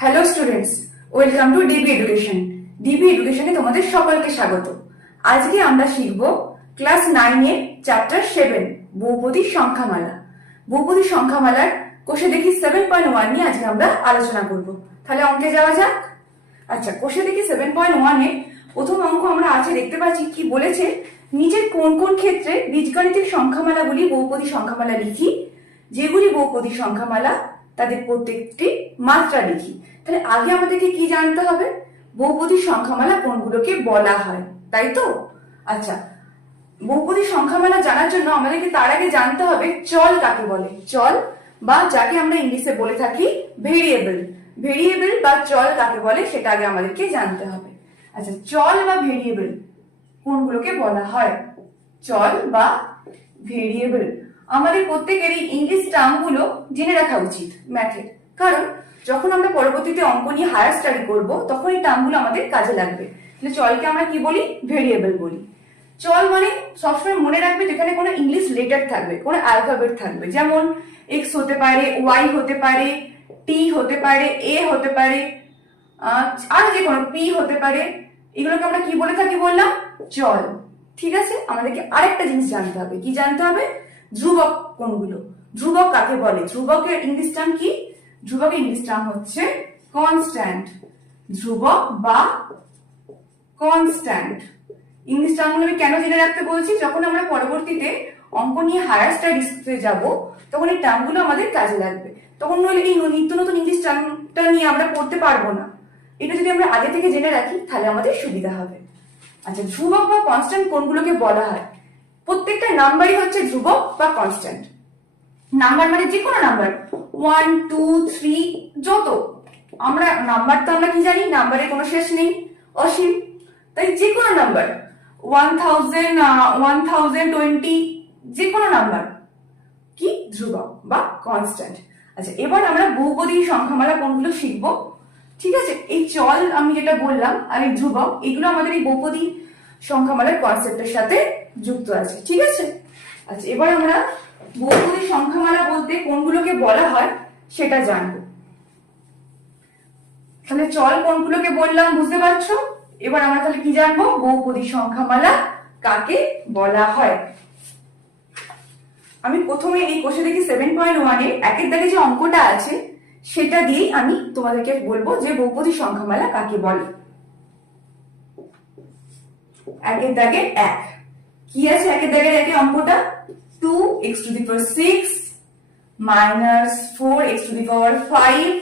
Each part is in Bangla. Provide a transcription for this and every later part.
Hello students, welcome to DB education. DB এডুকেশনে তোমাদের সকলকে স্বাগত। আজকে আমরা শিখব ক্লাস 9 এর চ্যাপ্টার 7 বহুপদী সংখ্যামালা। বহুপদী সংখ্যামালার কোষে দেখি 7.1 নিয়ে আজকে আমরা আলোচনা করব। তাহলে অঙ্কে যাওয়া যাক। আচ্ছা, কোষে দেখি 7.1 এ প্রথম অঙ্ক আমরা আছে দেখতে পাচ্ছি কি বলেছে, নিচের কোন কোন ক্ষেত্রে বীজগণিতের সংখ্যামালাগুলি বহুপদী সংখ্যামালা লিখি। যেগুলি বহুপদী সংখ্যামালা তাদের প্রত্যেকটি মাত্রা লিখি। তাহলে আগে আমাদেরকে কি জানতে হবে, বহুপদী সংখ্যামালা কোনগুলোকে বলা হয়, তাই তো? আচ্ছা, বহুপদী সংখ্যামালা জানার জন্য আমাদেরকে তার আগে জানতে হবে চল কাকে বলে। চল বা যাকে আমরা ইংলিশে বলে থাকি ভেরিয়েবল। ভেরিয়েবল বা চল কাকে বলে সেটা আগে আমাদেরকে জানতে হবে। আচ্ছা, চল বা ভেরিয়েবল কোনগুলোকে বলা হয়? চল বা ভেরিয়েবল আমাদের প্রত্যেকেরই ইংলিশ টার্মগুলো জেনে রাখা উচিত ম্যাথের, কারণ যখন আমরা পরবর্তীতে অঙ্ক নিয়ে হায়ার স্টাডি করব তখন এই টার্মগুলো আমাদের কাজে লাগবে। তাহলে চলকে আমরা কি বলি? ভেরিয়েবল বলি। চল মানে সবসময় মনে রাখবে যেখানে কোনো ইংলিশ লেটার থাকবে, কোনো অ্যালফাবেট থাকবে, যেমন এক্স হতে পারে, ওয়াই হতে পারে, টি হতে পারে, এ হতে পারে, আর যে কোনো পি হতে পারে। এগুলোকে আমরা কি বলে থাকি বললাম? চল। ঠিক আছে, আমাদেরকে আরেকটা জিনিস জানতে হবে। কি জানতে হবে? ধ্রুবক কোনগুলো। ধ্রুবক কাকে বলে? ধ্রুবকের ইংলিশ টার্ম কি? ধ্রুবকের ইংলিশ টার্ম হচ্ছে কনস্ট্যান্ট। ধ্রুবক বা কনস্ট্যান্ট ইংলিশ টার্মগুলো আমি কেন জেনে রাখতে বলছি, যখন আমরা পরবর্তীতে অঙ্ক নিয়ে হায়ার স্টাডিজে যাব তখন এই টার্মগুলো আমাদের কাজে লাগবে। তখন নইলে এই নিত্য নতুন ইংলিশ টার্মটা নিয়ে আমরা পড়তে পারবো না। এটা যদি আমরা আগে থেকে জেনে রাখি তাহলে আমাদের সুবিধা হবে। আচ্ছা, ধ্রুবক বা কনস্ট্যান্ট কোনগুলোকে বলা হয়? প্রত্যেকটা নাম্বারই হচ্ছে ধ্রুবক বা কনস্ট্যান্ট। নাম্বার মানে যে কোনো নাম্বার, 1 2 3 যত আমরা নাম্বার, তো আমরা কি জানি নাম্বারের কোনো শেষ নেই, অসীম। তাই যে কোনো নাম্বার 1000 1020 যে কোনো নাম্বার কি? ধ্রুবক বা কনস্ট্যান্ট। আচ্ছা, এবার আমরা বহুপদী সংখ্যামালা কোনগুলো শিখবো। ঠিক আছে, এই চল আমি যেটা বললাম আর এই ধ্রুবক, এগুলো আমাদের এই বহুপদী সংখ্যামালার কনসেপ্টের সাথে যুক্ত আছে। ঠিক আছে, আচ্ছা এবার আমরা বহুপদী সংখ্যামালা বলতে কোনগুলোকে বলা হয় সেটা জানবো। তাহলে চল কোনগুলোকে বললাম বুঝতে পারছো। এবার আমরা তাহলে কি জানবো? বহুপদী সংখ্যামালা কাকে বলা হয়। আমি প্রথমে এই কোষে দেখি 7.1 এর একের দাগে যে অঙ্কটা আছে সেটা দিয়েই আমি তোমাদেরকে বলবো যে বহুপদী সংখ্যামালা কাকে বলে। একের দাগে 1 কি আছে? একের দাগের একে অঙ্কটা 2x to the power 6 minus 4x to the power 5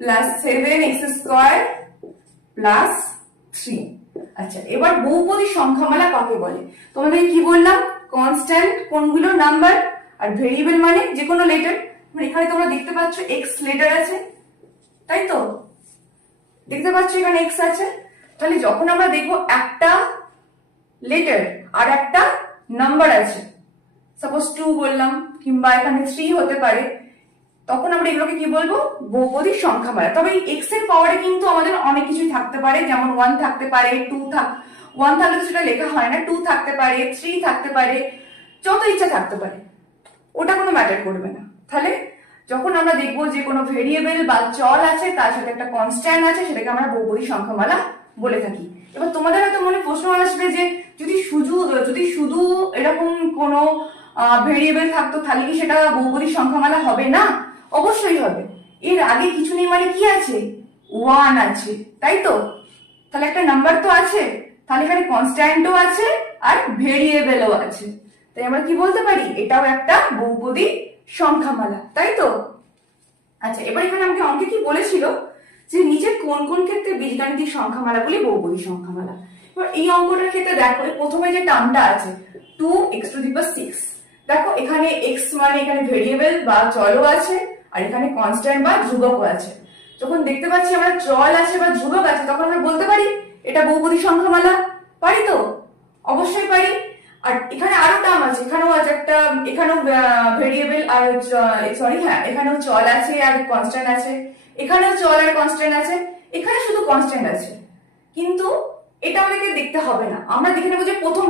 plus 7x square plus 3। আচ্ছা, এবার বহুপদী সংখ্যামালা কাকে বলে? তোমাদের কি বললাম? কনস্ট্যান্ট কোনগুলো? নাম্বার। আর ভেরিয়েবল মানে যে কোনো লেটার। এখানে তোমরা দেখতে পাচ্ছ এক্স লেটার আছে, তাই তো? দেখতে পাচ্ছ এখানে এক্স আছে। তাহলে যখন আমরা দেখবো একটা লেটার আর একটা নাম্বার আছে, সাপোজ 2 বললাম কিংবা এখানে 3 হতে পারে, তখন আমরা এগুলোকে কি বলবো? বহুপদী সংখ্যামালা। তবে এই এক্স এর পাওয়ারে কিন্তু আমাদের অনেক কিছুই থাকতে পারে, যেমন 1 থাকতে পারে, 1 থাকলে সেটা লেখা হয় না, 2 থাকতে পারে, 3 থাকতে পারে, যত ইচ্ছা থাকতে পারে, ওটা কোনো ম্যাটার করবে না। তাহলে যখন আমরা দেখবো যে কোনো ভেরিয়েবল বা চল আছে তার সাথে একটা কনস্ট্যান্ট আছে, সেটাকে আমরা বহুপদী সংখ্যামালা বলে থাকি। এবার তোমাদের হয়তো মনে প্রশ্ন আসবে যে যদি শুধু এরকম কোনো ভেরিয়েবল থাকতো তাহলে কি সেটা বহুপদী সংখ্যামালা হবে না? অবশ্যই হবে। এর আগে কিছু নেই মানে কি আছে? 1 আছে, তাই তো? তাহলে একটা নাম্বার তো আছে, তাহলে এখানে কনস্ট্যান্টও আছে আর ভেরিয়েবলও আছে। তাই আমরা কি বলতে পারি? এটাও একটা বহুপদী সংখ্যামালা, তাই তো? আচ্ছা, এবার এখানে আমাকে অঙ্কে কি বলেছিল যে নিচের কোন কোন ক্ষেত্রে বীজগাণিতিক সংখ্যামালাগুলি বহুপদী সংখ্যামালা। এবার এই অঙ্কটার ক্ষেত্রে দেখো প্রথমে যে টার্মটা আছে 2x to the power 6, দেখো এখানে x মানে এখানে ভেরিয়েবল বা চলও আছে আর এখানে কনস্ট্যান্ট বা ধ্রুবকও আছে। যখন দেখতে পাচ্ছি আমরা চল আছে বা ধ্রুবক আছে তখন আমরা বলতে পারি এটা বহুপদী সংখ্যামালা। পারি তো? অবশ্যই পারি। আর এখানে আরো টার্ম আছে, এখানেও আছে একটা, এখানেও ভেরিয়েবল আর এখানেও চল আছে আর কনস্ট্যান্ট আছে, এখানেও চল আর কনস্ট্যান্ট আছে, এখানে শুধু কনস্ট্যান্ট আছে। কিন্তু এটা আমাদেরকে দেখতে হবে না, আমরা দেখে নেবো যে প্রথম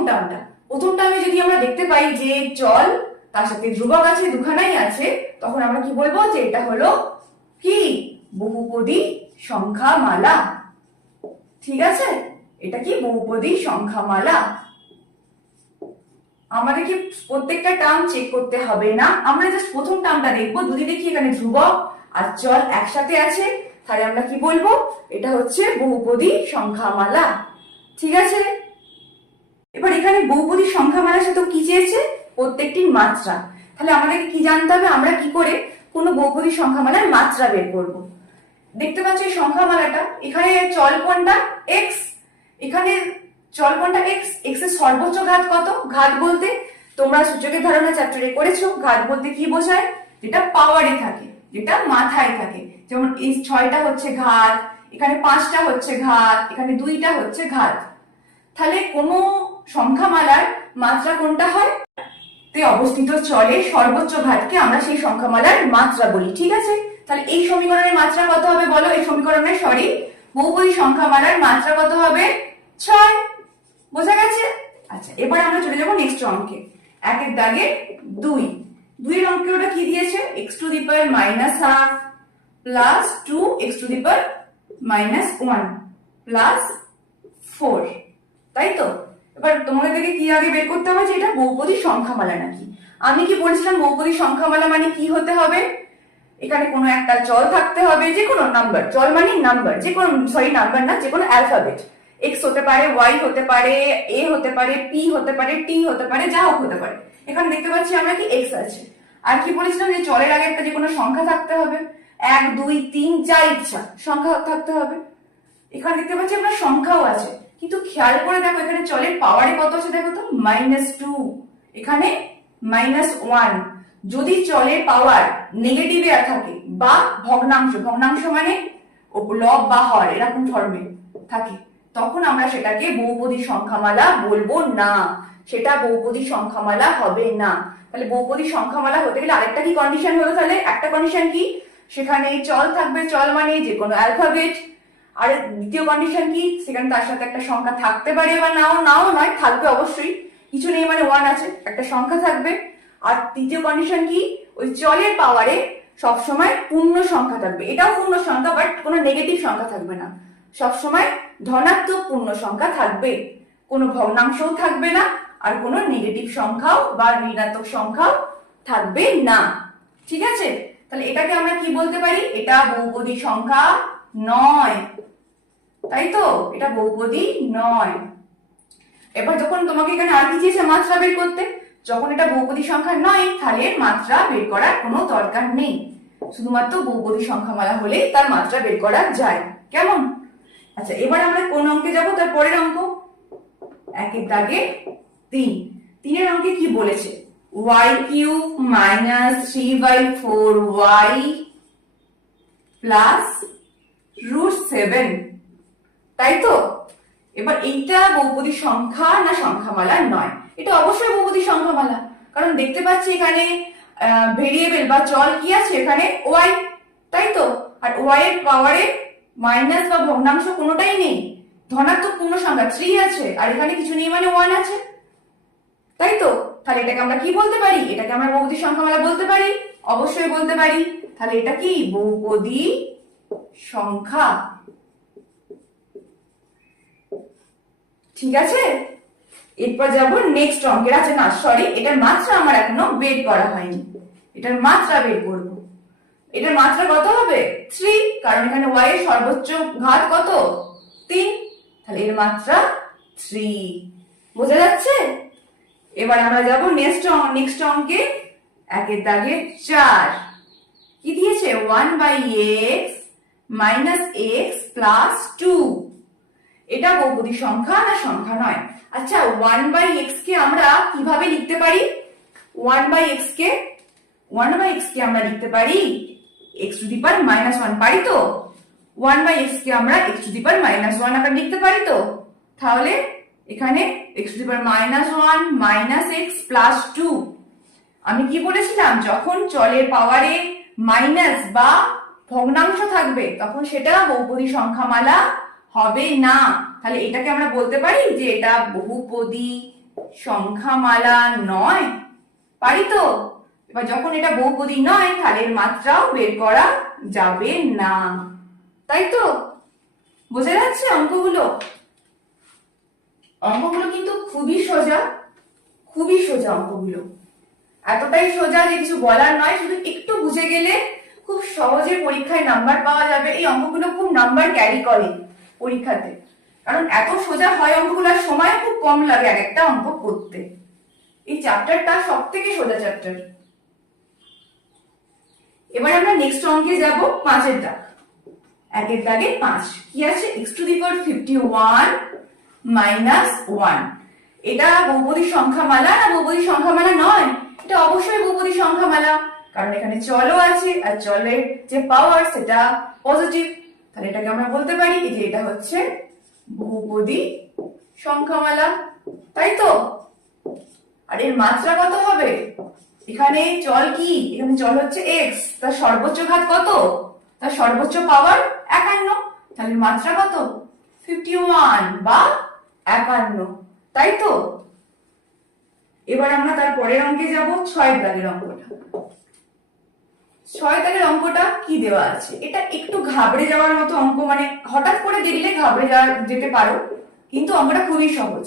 টার্মে যদি আমরা দেখতে পাই যে চল তার সাথে ধ্রুবক আছে, দুখানাই আছে, তখন আমরা কি বলবো যে এটা হলো কি? বহুপদী সংখ্যামালা। ঠিক আছে, এটা কি বহুপদী সংখ্যামালা। আমাদের কি প্রত্যেকটা টার্ম চেক করতে হবে না, আমরা জাস্ট প্রথম টার্মটা দেখবো। যদি দেখি এখানে ধ্রুবক আর চল একসাথে আছে, তাহলে আমরা কি বলবো, এটা হচ্ছে বহুপদী সংখ্যামালা। ঠিক আছে, এবার এখানে বহুপদী সংখ্যামালার সাথে কি চেয়েছে, প্রত্যেকটির মাত্রা। তাহলে আমাদেরকে কি জানতে হবে, আমরা কি করে কোনো বহুপদী সংখ্যামালার মাত্রা বের করব। দেখতে পাচ্ছ এই সংখ্যামালাটা, এখানে চল কোনটা x, এখানে চল কোনটা x, x এর সর্বোচ্চ ঘাত কত। ঘাত বলতে তোমরা সূচকের ধারণা চ্যাপ্টারে করেছো, ঘাত বলতে কি বোঝায়, যেটা পাওয়ারে থাকে, যেটা মাথায় থাকে। যেমন এই 6টা হচ্ছে ঘাত, এখানে 5টা হচ্ছে ঘাত, এখানে 2টা হচ্ছে ঘাত। তাহলে কোনো সংখ্যামালার মাত্রা কোনটা হয়, তে অবস্থিত চলের সর্বোচ্চ ঘাতকে আমরা সেই সংখ্যামালার মাত্রা বলি। ঠিক আছে, তাহলে এই সমীকরণের মাত্রা কত হবে বলো, এই সমীকরণের বহুপদী সংখ্যামালার মাত্রা কত হবে, 6। বোঝা গেছে। আচ্ছা, এবার আমরা চলে যাবো নেক্সট অঙ্কে। একের দাগে 2, 2 এর অঙ্কে ওটা কি দিয়েছে, x to the power -12 plus 2x two the power -1 plus 4, তাই তো। এবার তোমাদেরকে কি আগে বের করতে হবে যে এটা বহুপদী সংখ্যামালা নাকি। আমি কি বলছিলাম, বহুপদী সংখ্যামালা মানে কি হতে হবে, এখানে কোনো একটা চল থাকতে হবে, যে কোনো নাম্বার, চল মানে নাম্বার, যে কোনো নাম্বার না, যে কোনো অ্যালফাবেট, x হতে পারে, y হতে পারে, a হতে পারে, p হতে পারে, t হতে পারে, যা হোক হতে পারে। এখানে দেখতে পাচ্ছি আমরা কি x আছে। আর কি বলেছিলাম যে চলের আগে একটা যে কোনো সংখ্যা থাকতে হবে, 1 2 3 যা ইচ্ছা সংখ্যা থাকতে হবে। এখানে দেখতে পাচ্ছি আমরা সংখ্যাও আছে, কিন্তু খেয়াল করে দেখো এখানে চলের পাওয়ারে কত আছে দেখো তো, -2, এখানে -1। যদি চলের পাওয়ার নেগেটিভে থাকে বা ভগ্নাংশ, ভগ্নাংশ মানে লব বা হর এরকম ধর্মে থাকে, তখন আমরা সেটাকে বহুপদী সংখ্যামালা বলবো না, সেটা বহুপদী সংখ্যামালা হবে না। তাহলে বহুপদী সংখ্যামালা হতে গেলে আরেকটা কি কন্ডিশন হলো, তাহলে একটা কন্ডিশন কি, সেখানে চল থাকবে, চল মানে যে কোনো অ্যালফাবেট। আর দ্বিতীয় কন্ডিশন কি, সেখানে তার সাথে একটা সংখ্যা থাকতে পারে বা নাও নয়, থাকবে অবশ্যই, কিছু নেই মানে 1 আছে, একটা সংখ্যা থাকবে। আর তৃতীয় কন্ডিশন কি, ওই চলের পাওয়ারে সবসময় পূর্ণ সংখ্যা থাকবে, এটাও পূর্ণ সংখ্যা বাট কোনো নেগেটিভ সংখ্যা থাকবে না, সবসময় ধনাত্মক পূর্ণ সংখ্যা থাকবে, কোনো ভগ্নাংশও থাকবে না, আর কোনো নেগেটিভ সংখ্যাও বা ঋণাত্মক সংখ্যাও থাকবে না। ঠিক আছে, তাহলে এটাকে আমরা কি বলতে পারি, এটা বহুপদী সংখ্যা নয়, তাই তো, এটা বহুপদী নয়। এবার যখন তোমাকে এখানে আর কি চেয়েছে, মাত্রা বের করতে, যখন এটা বহুপদী সংখ্যা নয় তাহলে মাত্রা বের করার কোনো দরকার নেই, শুধুমাত্র বহুপদী সংখ্যামালা হলে তার মাত্রা বের করা যায়। কেমন? আচ্ছা, এবার আমরা কোন অঙ্কে যাব, তার পরের অঙ্ক। একের দাগে 3, 3 এর অঙ্কে কি বলেছে, y³ - 3/4y প্লাস √7, তাই তো। এবার এইটা বহুপদী সংখ্যা না সংখ্যামালা নয়, এটা অবশ্যই বহুপদী সংখ্যামালা, কারণ দেখতে পাচ্ছি এখানে ভেরিয়েবল বা চল কি আছে, এখানে y, তাই তো। আর y এর পাওয়ারে মাইনাস বা ভগ্নাংশ কোনোটাই নেই, ধনাত্মক পূর্ণ সংখ্যা 3 আছে, আর এখানে কিছু নেই মানে 1 আছে, তাই তো। তাহলে এটাকে আমরা কি বলতে পারি, এটাকে আমরা বহুপদী সংখ্যামালা বলতে পারি, অবশ্যই বলতে পারি। তাহলে এটা কি বহুপদী সংখ্যা। ঠিক আছে, এরপর যাব নেক্সট অঙ্কের। আছে না, সরি, এটার মাত্রা আমার এখনো বের করা হয়নি, এটার মাত্রা বের করব। এটার মাত্রা কত হবে, 3, কারণ এখানে y এর সর্বোচ্চ ঘাত কত, 3, তাহলে এর মাত্রা 3। বোঝা যাচ্ছে। এবার আমরা যাব নেক্সট অঙ্কে। একের দাগে 4, কি দিয়েছে, 1/x - x + 2, এটা বহুপদী সংখ্যা না সংখ্যা নয়। আচ্ছা, 1/x কে আমরা কিভাবে লিখতে পারি, 1/x কে আমরা লিখতে পারি x টু দি পাওয়ার -1, পারি তো। 1/x কে আমরা x টু দি পাওয়ার -1 আকারে লিখতে পারি তো। তাহলে এখানে x to the power -1 - x + 2, আমি কি বলেছিলাম, যখন চলের পাওয়ারে মাইনাস বা ভগ্নাংশ থাকবে তখন সেটা বহুপদী সংখ্যামালা হবে না। তাহলে এটাকে আমরা বলতে পারি যে এটা বহুপদী সংখ্যামালা নয়, পারি তো। এবার যখন এটা বহুপদী নয় তাহলে এর মাত্রাও বের করা যাবে না, তাই তো? বোঝা যাচ্ছে অঙ্কগুলো? অঙ্কগুলো কিন্তু খুবই সোজা, খুবই সোজা অঙ্কগুলো, এতটাই সোজা যে কিছু বলার নয়। শুধু একটু বুঝে গেলে খুব সহজে পরীক্ষায় নাম্বার পাওয়া যাবে। এই অঙ্কগুলো খুব নাম্বার ক্যারি করে পরীক্ষাতে, কারণ এত সোজা হয় অঙ্কগুলো, সময় খুব কম লাগে এক একটা অঙ্ক করতে। এই চ্যাপ্টারটা সব থেকে সোজা চ্যাপ্টার। এবার আমরা নেক্সট অঙ্কে যাব, 5 এর দাগ। 1 এর দাগে 5 কি আছে? x⁻51 - 1। এটা বহুপদী সংখ্যামালা না বহুপদী সংখ্যামালা নয়? এটা অবশ্যই বহুপদী সংখ্যামালা, কারণ এখানে চলও আছে আর চলের যে পাওয়ার সেটা পজিটিভ। তাহলে এটাকে আমরা বলতে পারি যে এটা হচ্ছে বহুপদী সংখ্যামালা, তাই তো? আর এর মাত্রা কত হবে? এখানে চল কি? এখানে চল হচ্ছে x, তার সর্বোচ্চ ঘাত কত? তার সর্বোচ্চ পাওয়ার 51, তাহলে মাত্রা কত? 51 বা 51, তাই তো? এবার আমরা তার পরের অঙ্কে যাব, 6 দাগের অঙ্কটা। 6 দাগের অঙ্কটা কি দেওয়া আছে? এটা একটু ঘাবড়ে যাওয়ার মতো অঙ্ক, মানে হঠাৎ করে দেখলে ঘাবড়ে যেতে পারো, কিন্তু অঙ্কটা খুবই সহজ।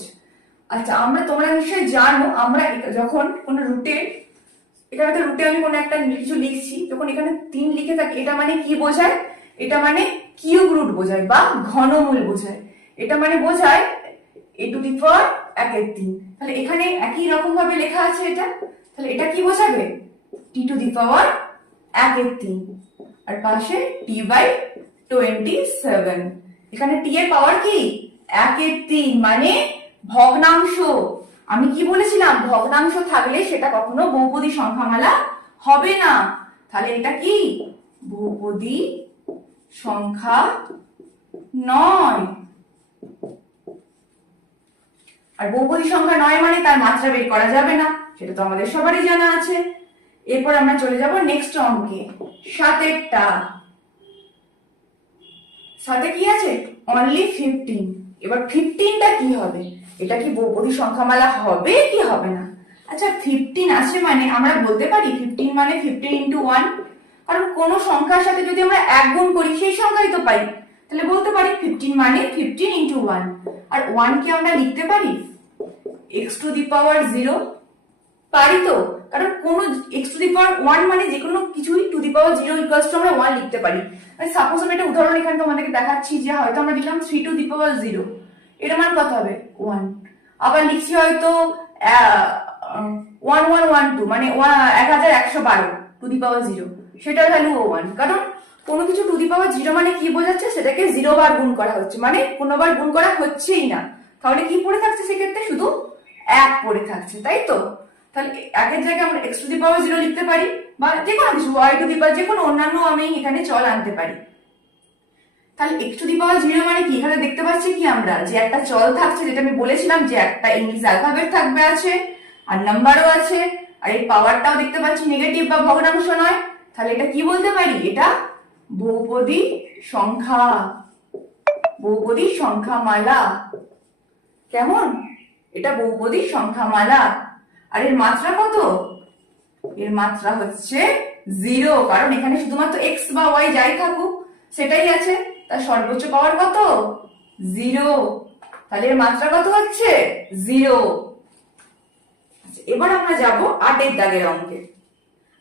আচ্ছা, তোমরা নিশ্চয়ই জানো, আমরা যখন কোন রুটে, এখানে তো রুটে আমি কোনো একটা কিছু লিখছি, যখন এখানে 3 লিখে থাকি, এটা মানে কি বোঝায়? এটা মানে কিউব রুট বোঝায় বা ঘনমূল বোঝায়। এটা মানে বোঝায় a⁻1 তাহলে এখানে একই রকম ভাবে লেখা আছে এটা, তাহলে এটা কি বোঝাবে? t⁻1 আর পাশে t/27। এখানে t এর পাওয়ার কি? 1/3, মানে ভগ্নাংশ। আমি কি বলেছিলাম? ভগ্নাংশ থাকলে সেটা কখনো বহুপদী সংখ্যামালা হবে না। তাহলে এটা কি? বহুপদী সংখ্যা নয়। আর বহুপদী সংখ্যা নয় মানে তার মাত্রা বের করা যাবে না, সেটা তো আমাদের সবারই জানা আছে। এরপর আমরা চলে যাব নেক্সট অঙ্কে, 7 এরটা। 7 কি আছে? অনলি 15। এবার 15টা কি হবে? এটা কি বহুপদী সংখ্যামালা হবে কি হবে না? আচ্ছা, 15 আছে মানে আমরা বলতে পারি 15 মানে 15 × 1, কারণ কোন সংখ্যার সাথে যদি আমরা 1 গুণ করি সেই সংখ্যাই তো পাই, তাহলে বলতে পারি 15 মানে 15 × 1। আর 1 কে আমরা লিখতে পারি x⁻0, পারি তো? কারণ কোন x⁻1 মানে যে কোনো কিছুই টু দি পাওয়ার 0 = আমরা 1 লিখতে পারি। মানে সাপোজ আমি একটা উদাহরণ এখানে তোমাদেরকে দেখাচ্ছি, যে হয়তো আমরা লিখলাম 3⁻0, এর মান কত হবে? 1। আবার লিখছি হয়তো 1112 মানে 1112 টু দি পাওয়ার 0, সেটার ভ্যালু 1। কারণ কোনো কিছু টু দি পাওয়ার 0 মানে কি বোঝাচ্ছে? সেটাকে 0 বার গুণ করা হচ্ছে, মানে কোনোবার গুণ করা হচ্ছেই না। তাহলে কি পড়ে থাকছে? সেক্ষেত্রে শুধু 1 পড়ে থাকছে, তাই তো? তাহলে 1 এর জায়গায় আমরা x⁻0 লিখতে পারি, বা যে কোনো কিছু y⁻, যে কোনো অন্যান্য আমি এখানে চল আনতে পারি। তাহলে x⁻0 মানে কি? এখানে দেখতে পাচ্ছি কি আমরা, যে একটা চল থাকছে, যেটা আমি বলেছিলাম যে একটা ইংলিশ অ্যালফাবেট থাকবে আছে, আর নাম্বারও আছে, আর এই পাওয়ারটাও দেখতে পাচ্ছি নেগেটিভ বা ভগ্নাংশ নয়। তাহলে এটা কি বলতে পারি? এটা বহুপদী সংখ্যা, বহুপদী সংখ্যামালা। কেমন? এটা বহুপদী সংখ্যামালা। আর এর মাত্রা কত? এর মাত্রা হচ্ছে 0, কারণ এখানে শুধুমাত্র x বা y যাই থাকুক সেটাই আছে। তার সর্বোচ্চ পাওয়ার কত? 0। তাহলে এর মাত্রা কত হচ্ছে? 0। আচ্ছা, এবার আমরা যাব 8 এর দাগের অঙ্কে।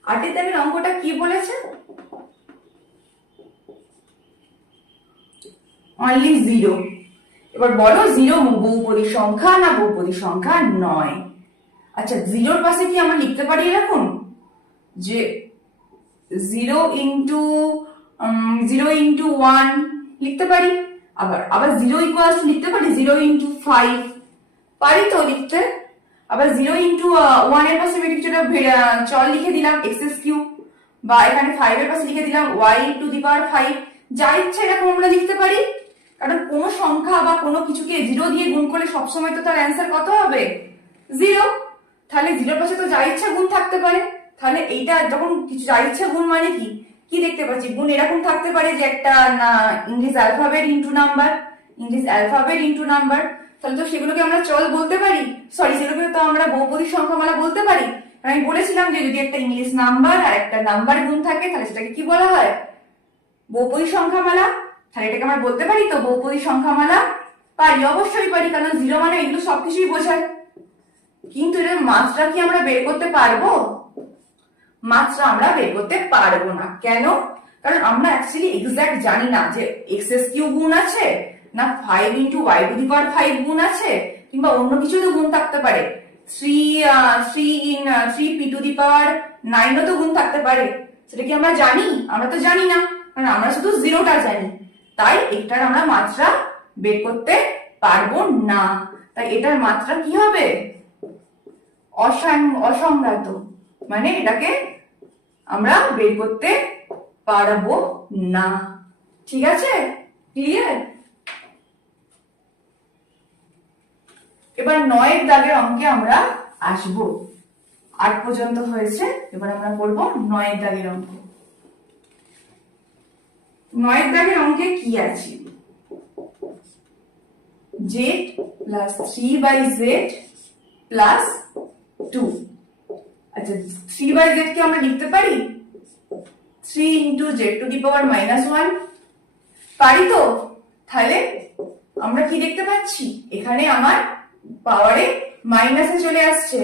8 এর দাগের অঙ্কটা কি বলেছে? অনলি 0। এবার বলো, 0 বহুপদী সংখ্যা না বহুপদী সংখ্যা নয়? আচ্ছা, 0 এর পাশে কি আমরা লিখতে পারি এরকম, যে 0 × 1 লিখতে পারি, আবার 0 = লিখতে পারি 0 × 5, পারি তো লিখতে? আবার 0 × 1 এর পাশে আমি কিছুটা চল লিখে দিলাম x⁻3, বা এখানে 5 এর পাশে লিখে দিলাম y⁵, যা ইচ্ছা এরকম আমরা লিখতে পারি। কারণ কোনো সংখ্যা বা কোনো কিছুকে 0 দিয়ে গুণ করলে সবসময় তো তার অ্যান্সার কত হবে? 0। তাহলে 0 পাশে তো যা ইচ্ছা গুণ থাকতে পারে। তাহলে এইটা যখন কিছু যা ইচ্ছা গুণ মানে কি কি দেখতে পাচ্ছি? গুণ এরকম থাকতে পারে যে একটা English alphabet into number, English alphabet into number. তাহলে তো সেগুলোকে আমরা চল বলতে পারি, সরি, সেগুলোকে তো আমরা বহুপদী সংখ্যামালা বলতে পারি। আমি বলেছিলাম যে যদি একটা ইংলিশ নাম্বার আর একটা নাম্বার গুণ থাকে তাহলে সেটাকে কি বলা হয়? বহুপদী সংখ্যামালা। তাহলে এটাকে আমরা বলতে পারি তো বহুপদী সংখ্যামালা? পারি, অবশ্যই পারি, কারণ 0 মানে এগুলো সবকিছুই বোঝায়। কিন্তু এটার মাত্রা কি আমরা বের করতে পারবো? মাত্রা আমরা বের করতে পারবো না। কেন? কারণ আমরা অ্যাকচুয়ালি এক্সাক্ট জানি না যে x³ গুণ আছে না 5 × y⁵ গুণ আছে, কিংবা অন্য কিছু তো গুণ থাকতে পারে। 3p⁹ ও তো গুণ থাকতে পারে। সেটা কি আমরা জানি? আমরা তো জানি না, কারণ আমরা শুধু 0টা জানি। তাই এটার আমরা মাত্রা বের করতে পারবো না। তাই এটার মাত্রা কি হবে? অসংজ্ঞাত, মানে এটাকে আমরা বের করতে পারবো না। ঠিক আছে? ক্লিয়ার? এবার 9 দাগের অঙ্কে আমরা আসবো। 8 পর্যন্ত হয়েছে, এবার আমরা করব 9 দাগের অঙ্ক। 9 দাগের অঙ্কে কি আছে? z plus 3/z plus 2। আচ্ছা, 3/z কে আমরা লিখতে পারি 3 × z⁻⁻1। পারি তো? তাহলে আমরা কি দেখতে পাচ্ছি? এখানে আমার পাওয়ারে মাইনাসে চলে আসছে।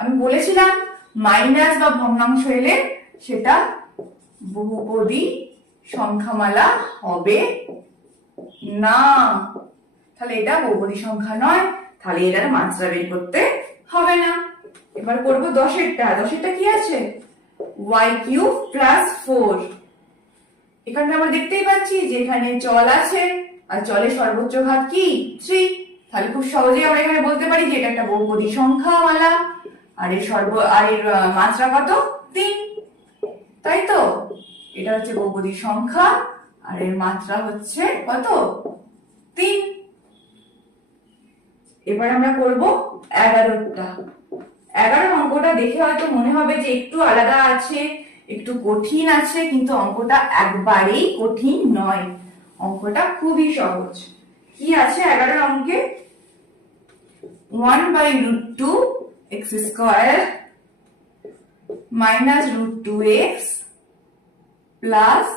আমি বলেছিলাম মাইনাস বা ভগ্নাংশ এলে সেটা বহুপদী সংখ্যামালা হবে না। তাহলে এটা বহুপদী সংখ্যা নয়, তাহলে এটার মাত্রা বের করতে হবে না। এবার করব 10এরটা। 10এরটা কি আছে? y³ + 4। এখানে আমরা দেখতেই পাচ্ছি যে এখানে চল আছে, আর চলের সর্বোচ্চ ঘাত কি? 3। তাহলে খুব সহজেই আমরা এখানে বলতে পারি যে এটা একটা বহুপদী সংখ্যামালা, আর এর মাত্রা কত? 3। তাই তো? এটা হচ্ছে বহুপদী সংখ্যা, আর এর মাত্রা হচ্ছে কত? 3। এবার আমরা করব 11টা। 11 অঙ্কটা দেখে হয়তো মনে হবে যে একটু আলাদা আছে, একটু কঠিন আছে, কিন্তু অঙ্কটা একবারেই কঠিন নয়। অঙ্কটা খুবই সহজ। কি আছে 11 অঙ্কে? 1/√2 x² minus √2x plus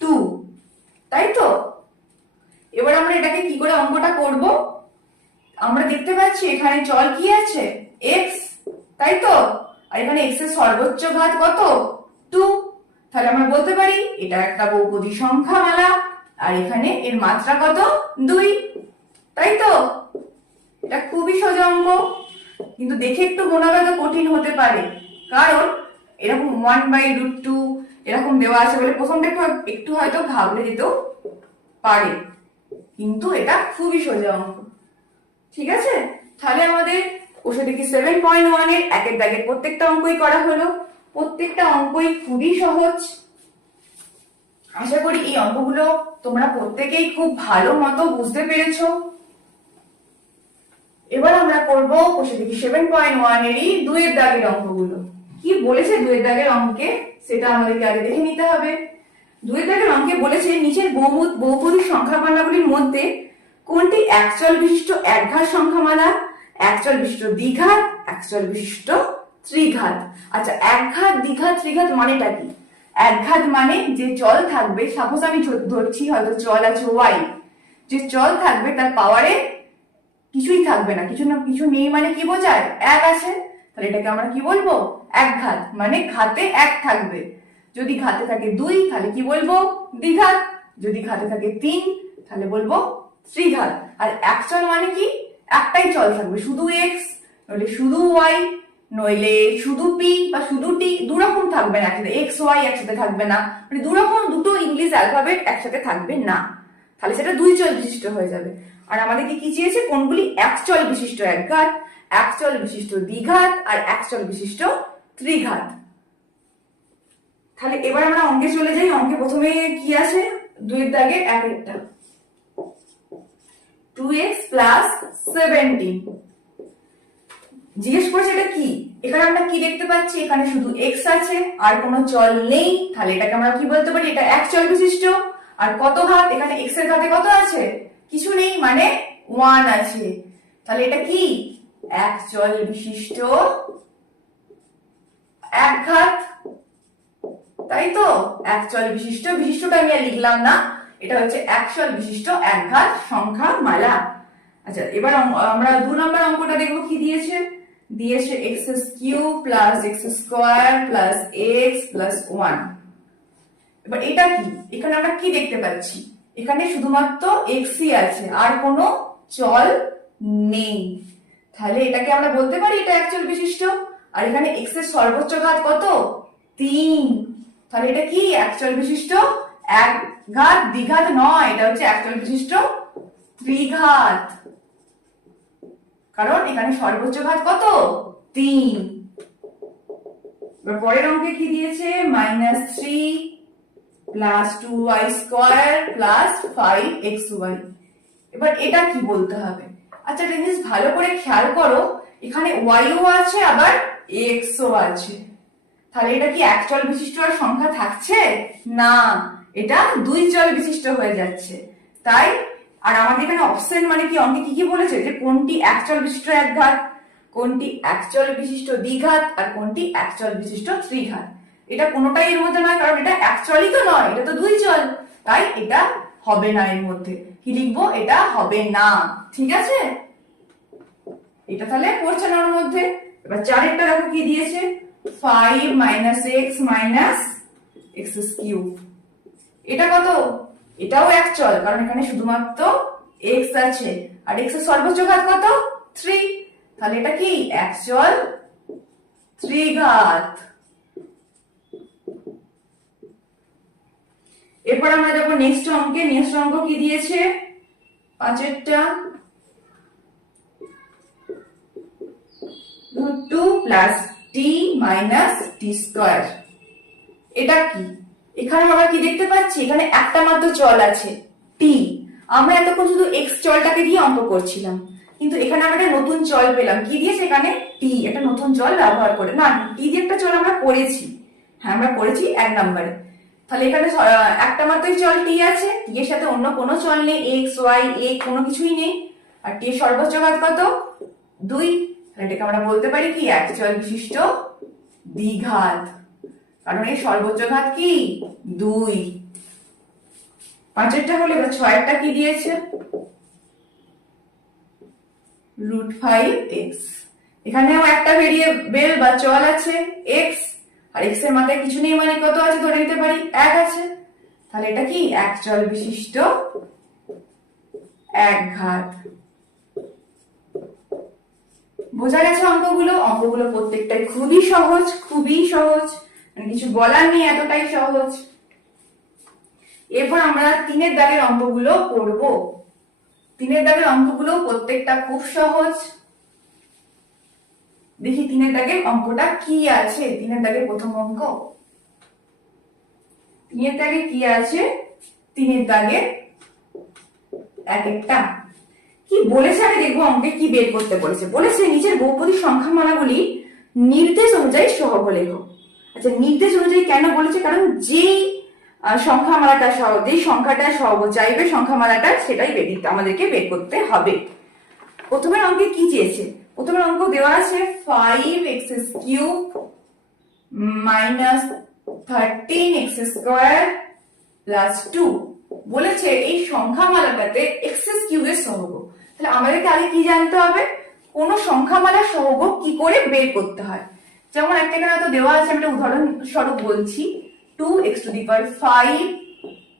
2। তাই তো? এবার আমরা এটাকে কি করে অঙ্কটা করব? আমরা দেখতে পাচ্ছি এখানে চল কি আছে? x, তাই তো? আর এখানে x এর সর্বোচ্চ ঘাত কত? 2। তাহলে আমরা বলতে পারি এটা একটা বহুপদী সংখ্যামালা, আর এখানে এর মাত্রা কত? 2। তাই তো? এটা খুবই সোজা অঙ্ক, কিন্তু দেখে একটু মনে হবে কঠিন হতে পারে, কারণ এরকম 1/√2 এরকম দেওয়া আছে বলে প্রথমটা একটু হয়তো ঘাবড়ে যেতেও পারে, কিন্তু এটা খুবই সোজা অঙ্ক। ঠিক আছে? তাহলে আমাদের ওষুধ দেখি 7.1 এর 1 দাগের প্রত্যেকটা অঙ্কই করা হলো। প্রত্যেকটা অঙ্কই খুবই সহজ। আশা করি এই অঙ্কগুলো তোমরা প্রত্যেকেই খুব ভালো মতো বুঝতে পেরেছো। এবার আমরা করব ওষুধ দেখি 7.1 এরই 2 দাগের অঙ্কগুলো। কি বলেছে 2 দাগের অঙ্কে সেটা আমাদেরকে আগে দেখে নিতে হবে। 2 দাগের অঙ্কে বলেছে নিচের বহুপদী সংখ্যামালাগুলির মধ্যে কোনটি একচল বিশিষ্ট একঘাত সংখ্যামালা, একচল বিশিষ্ট দ্বিঘাত, একচল বিশিষ্ট ত্রিঘাত। আচ্ছা, একঘাত, দ্বিঘাত, ত্রিঘাত মানেটা কি? একঘাত মানে যে চল থাকবে, সাপোজ আমি ধরছি হয়তো চল আছে y, যে চল থাকবে তার পাওয়ারে কিছুই থাকবে না, কিছু নেই, মানে কি বোঝায়? 1 আছে। তাহলে এটাকে আমরা কি বলবো? একঘাত, মানে ঘাতে 1 থাকবে। যদি ঘাতে থাকে 2 তাহলে কি বলবো? দ্বিঘাত। যদি ঘাতে থাকে 3 তাহলে বলবো ত্রিঘাত। আর একচল মানে কি? একটাই চল থাকবে, শুধু x, নইলে শুধু y, নইলে শুধু p বা শুধু t, দুরকম থাকবে না একসাথে। x y একসাথে থাকবে না, মানে দুরকম, দুটো ইংলিশ অ্যালফাবেট একসাথে থাকবে না। তাহলে সেটা 2 চল বিশিষ্ট হয়ে যাবে। আর আমাদেরকে কি চেয়েছে? কোনগুলি একচল বিশিষ্ট একঘাত, একচল বিশিষ্ট দ্বিঘাত, আর একচল বিশিষ্ট ত্রিঘাত। তাহলে এবার আমরা অঙ্কে চলে যাই। অঙ্কে প্রথমে কি আছে? 2 দাগের 1টা 2x + 17 জিজ্ঞেস করেছে। এটা কি? এখানে আমরা কি দেখতে পাচ্ছি? এখানে শুধু x আছে আর কোনো চল নেই। তাহলে এটাকে আমরা কি বলতে পারি? এটা একচল বিশিষ্ট। আর কত ঘাত? এখানে x এর ঘাতে কত আছে? কিছু নেই, মানে 1 আছে। তাহলে এটা কি? একচল বিশিষ্ট একঘাত, তাই তো? একচল বিশিষ্ট, বিশিষ্টটা আমি আর লিখলাম না, এটা হচ্ছে একচল বিশিষ্ট একঘাত সংখ্যা মালা। আচ্ছা, এবার আমরা 2 নম্বর অঙ্কটা দেখবো কি দিয়েছে। দিয়েছে x cube plus x square plus x plus 1। এবার এটা কি? এখানে আমরা কি দেখতে পাচ্ছি? এখানে শুধুমাত্র এক্সই আছে, আর কোনো চল নেই। তাহলে এটাকে আমরা বলতে পারি এটা একচল বিশিষ্ট। আর এখানে এক্স এর সর্বোচ্চ ঘাত কত? 3। তাহলে এটা কি একচল বিশিষ্ট? এক ঘাত দ্বিঘাত নয়, এটা হচ্ছে একচল বিশিষ্ট ত্রিঘাত, কারণ এখানে সর্বোচ্চ ঘাত কত? 3। এবার পরের অঙ্কে কি দিয়েছে? -3 plus 2y square plus 5xy। এবার এটা কি বলতে হবে? আচ্ছা, একটা জিনিস ভালো করে খেয়াল করো, এখানে y ও আছে আবার x ও আছে। তাহলে এটা কি এক চল বিশিষ্ট আর সংখ্যা থাকছে না, এটা দুই চল বিশিষ্ট হয়ে যাচ্ছে। তাই আর আমাদের এখানে অপশন মানে কি, অঙ্কে কি কি বলেছে যে কোনটি এক চল বিশিষ্ট একঘাত, কোনটি এক চল বিশিষ্ট দ্বিঘাত, আর কোনটি এক চল বিশিষ্ট ত্রিঘাত। এটা কোনোটাই এর মধ্যে নয়, কারণ এটা এক চলই তো নয়, এটা তো দুই চল। তাই এটা হবে না এর মধ্যে। কি লিখবো? এটা হবে না। ঠিক আছে, এটা তাহলে পড়ছে না ওর মধ্যে। এবার চারেরটা দেখো কি দিয়েছে, 5 - x - x কিউব। এটা কত? এটাও এক চল, কারণ এখানে শুধুমাত্র x আছে, আর x এর সর্বোচ্চ ঘাত কত? 3। তাহলে এটা কি এক চল ত্রিঘাত। এরপর আমরা যাবো নেক্সট অঙ্কে। নেক্সট অঙ্ক কি দিয়েছে? 5এরটা, √2 plus t minus t square. এটা কি? এখানে আমরা কি দেখতে পাচ্ছি? এখানে একটা মাত্র চল আছে t। আমরা এতক্ষণ শুধু x চলটাকে দিয়ে অঙ্ক করছিলাম, কিন্তু এখানে আমরা একটা নতুন চল পেলাম। কি দিয়েছে এখানে? t, একটা নতুন চল ব্যবহার করে। না, t দিয়ে একটা চল আমরা করেছি, হ্যাঁ আমরা করেছি 1 নম্বরে। তাহলে এখানে একটা মাত্রই চল t আছে, t এর সাথে অন্য কোনো চল নেই, x y a কোনো কিছুই নেই। আর t এর সর্বোচ্চ ঘাত কত? 2। এটাকে আমরা বলতে পারি কি এক চল বিশিষ্ট দ্বিঘাত, কারণ এই সর্বোচ্চ ঘাত কি? 2। 5এরটা হলো। এবার 6এরটা কি দিয়েছে? √5x। এখানেও একটা ভেরিয়েবল বা চল আছে x, আর x এর মাথায় কিছু নেই, মানে কত আছে ধরে নিতে পারি 1 আছে। তাহলে এটা কি এক চল বিশিষ্ট একঘাত। বোঝা গেছে অঙ্কগুলো? অঙ্কগুলো প্রত্যেকটাই খুবই সহজ, খুবই সহজ, মানে কিছু বলার নেই, এতটাই সহজ। এরপর আমরা 3-এর দাগের অঙ্কগুলো করব। 3-এর দাগের অঙ্কগুলো প্রত্যেকটা খুব সহজ। দেখি 3-এর দাগের অঙ্কটা কি আছে। 3-এর দাগের প্রথম অঙ্ক, 3-এর দাগে কি আছে? 3-এর দাগে এক একটা কি বলেছে আগে দেখবো অঙ্কে কি বের করতে বলেছে। বলেছে নিচের বহুপদী সংখ্যামালাগুলি নির্দেশ অনুযায়ী সহগ লেখো। আচ্ছা, নির্দেশ অনুযায়ী কেন বলেছে? কারণ যেই সংখ্যামালাটা যেই সংখ্যাটা সহগ চাইবে সংখ্যামালাটা, সেটাই আমাদেরকে বের করতে হবে। প্রথমের অঙ্কে কি চেয়েছে? প্রথমের অঙ্ক দেওয়া আছে 5x cube minus 13x square plus 2। বলেছে এই সংখ্যামালাটাতে x কিউবের সহগ। তাহলে আমাদেরকে আগে কি জানতে হবে? কোন সংখ্যামালার সহগ কি করে বের করতে হয়। যেমন একটা এখানে তো দেওয়া আছে, আমি একটা উদাহরণ স্বরূপ বলছি, 2x⁵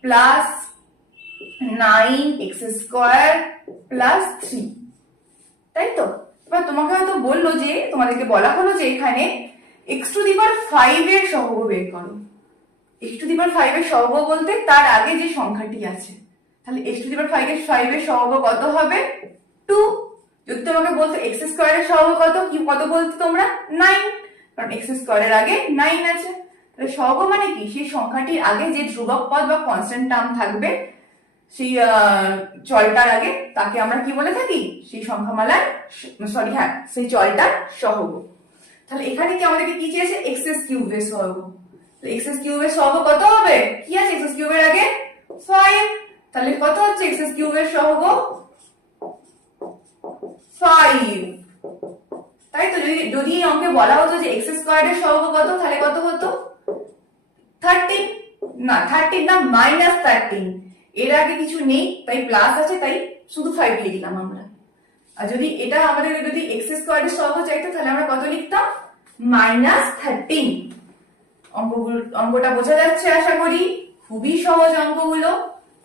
plus 9x square plus 3, তাই তো? এবার তোমাকে হয়তো বললো যে, তোমাদেরকে বলা হলো যে এখানে x⁵ এর সহগ বের করো। x⁵ এর সহগ বলতে তার আগে যে সংখ্যাটি আছে, তাহলে x⁵ এর সহগ কত হবে? 2। যদি তোমাকে বলতো x স্কয়ারের সহগ কত, কি কত বলতো তোমরা? 9, কারণ x স্কয়ারের আগে 9 আছে। তাহলে সহগ মানে কি? সেই সংখ্যাটির আগে যে ধ্রুবক পদ বা কনস্ট্যান্ট টার্ম থাকবে সেই চলটার আগে, তাকে আমরা কি বলে থাকি? সেই সংখ্যামালার সেই চলটার সহগ। তাহলে এখানে কি আমাদেরকে কি চেয়েছে? x কিউবের সহগ। x কিউবের সহগ কত হবে? কি আছে x কিউবের আগে? 5। তাহলে কত হচ্ছে x কিউবের সহগ? 5, তাই তো? যদি যদি এই অঙ্কে বলা হতো যে এক্স স্কোয়ারের সহগ কত, তাহলে কত হতো? 13 না, 13 না, -13। এর আগে কিছু নেই, তাই প্লাস আছে, তাই শুধু 5 লিখলাম আমরা। আর যদি এটা আমাদের যদি এক্স স্কোয়ারের সহগ চাইতো, তাহলে আমরা কত লিখতাম? -13। অঙ্কটা বোঝা যাচ্ছে আশা করি, খুবই সহজ অঙ্কগুলো।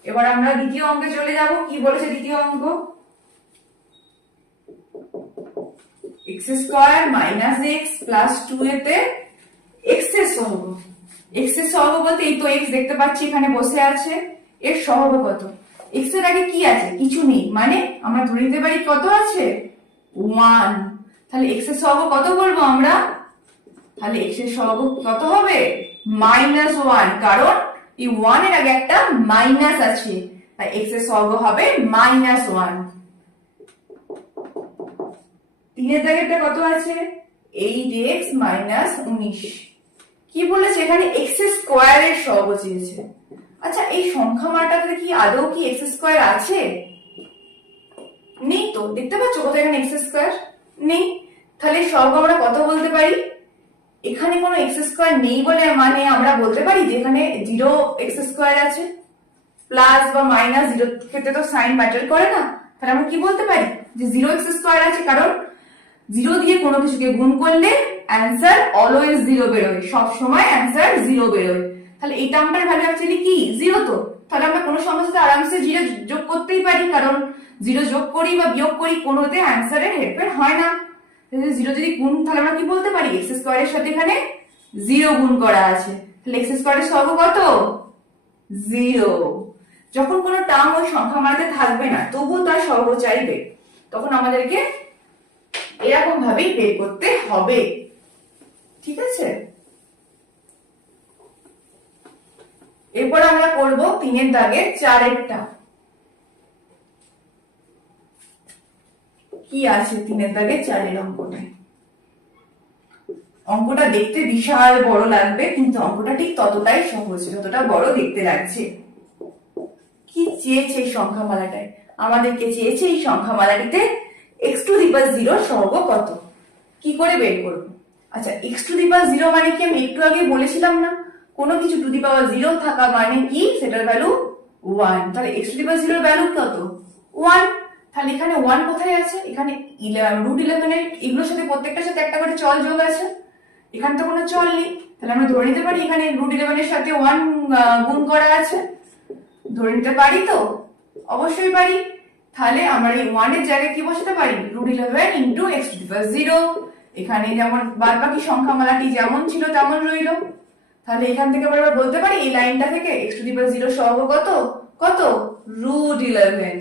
এবার আমরা দ্বিতীয় অঙ্কে চলে যাব। কি বলেছে দ্বিতীয় অঙ্ক? X square minus x plus 2 এতে এক্স এর সহগ। এক্স এর সহগ বলতে এই তো এক্স দেখতে পাচ্ছি এখানে বসে আছে, এর সহগ কত? এক্স এর আগে কি আছে? কিছু নেই, মানে আমরা ধরে নিতে পারি কত আছে? 1। তাহলে এক্স এর সহগ কত করবো আমরা? তাহলে এক্স এর সহগ কত হবে? -1, কারণ এই 1 এর আগে একটা মাইনাস আছে, তাই এক্স এর সহগ হবে -1। 3 এর দাগেরটা কত আছে? 8x - 19। কি বলেছে এখানে? এক্স স্কোয়ার এর সহগ চেয়েছে। আচ্ছা, এই সংখ্যা মানটাতে কি আদৌ কি এক্স স্কোয়ার আছে? নেই তো, দেখতে পাচ্ছ কোথায় এখানে এক্স স্কোয়ার নেই। তাহলে সহগ আমরা কত বলতে পারি? এখানে কোনো এক্স স্কোয়ার নেই বলে মানে আমরা বলতে পারি যে এখানে 0x স্কোয়ার আছে। প্লাস বা মাইনাস 0 ক্ষেত্রে তো সাইন ম্যাটার করে না, তাহলে আমরা কি বলতে পারি? যে 0x স্কোয়ার আছে, কারণ 0 দিয়ে কোনো কিছুকে গুণ করলে অ্যান্সার অলওয়েজ 0 বেরোয়, সব সময় অ্যান্সার 0 বেরোয়। তাহলে এই টার্মটার ভ্যালু অ্যাকচুয়ালি কি? 0। তো তাহলে আমরা কোনো সমস্যাতে আরামসে 0 যোগ করতেই পারি, কারণ 0 যোগ করি বা বিয়োগ করি কোনোতে অ্যান্সারের হেরফের হয় না। 0 যদি গুণ, তাহলে আমরা কি বলতে পারি? এক্স স্কোয়ারের সাথে এখানে 0 গুণ করা আছে, তাহলে এক্স স্কোয়ারের সহগ কত? 0। যখন কোনো টার্ম ওই সংখ্যা মানতে থাকবে না, তবুও তার সহগ চাইবে, তখন আমাদেরকে এরকম ভাবেই বের করতে হবে। ঠিক আছে? এরপর আমরা করব 3 এর দাগের 4 এরটা। কি আছে 3 এর দাগের 4 এর অঙ্কটা? অঙ্কটা দেখতে বিশাল বড় লাগবে, কিন্তু অঙ্কটা ঠিক ততটাই সহজ, যতটা বড় দেখতে লাগছে। কি চেয়েছে এই সংখ্যামালাটায়? আমাদেরকে চেয়েছে এই সংখ্যামালাটিতে x⁻0 সহগ কত। কি করে বের করব? আচ্ছা, x⁻0 মানে কি আমি একটু আগে বলেছিলাম না, কোনো কিছু টু দি পাওয়ার 0 থাকা মানে কি? সেটার ভ্যালু 1। তাহলে x⁻0 এর ভ্যালু কত? 1। তাহলে এখানে 1 কোথায় আছে? এখানে √11 এর এগুলোর সাথে প্রত্যেকটার সাথে একটা করে চল যোগ আছে, এখানে তো কোনো চল নেই, তাহলে আমরা ধরে নিতে পারি এখানে √11 এর সাথে 1 গুণ করা আছে। ধরে নিতে পারি তো? অবশ্যই পারি। তাহলে আমরা এই 1 এর জায়গায় কি বসাতে পারি? √11 ইন্টু x⁻0। এখানে যেমন বাদ বাকি সংখ্যামালাটি যেমন ছিল তেমন রইল। তাহলে এখান থেকে আমরা বলতে পারি এই লাইনটা থেকে x⁻0 সহগ কত? কত? √11।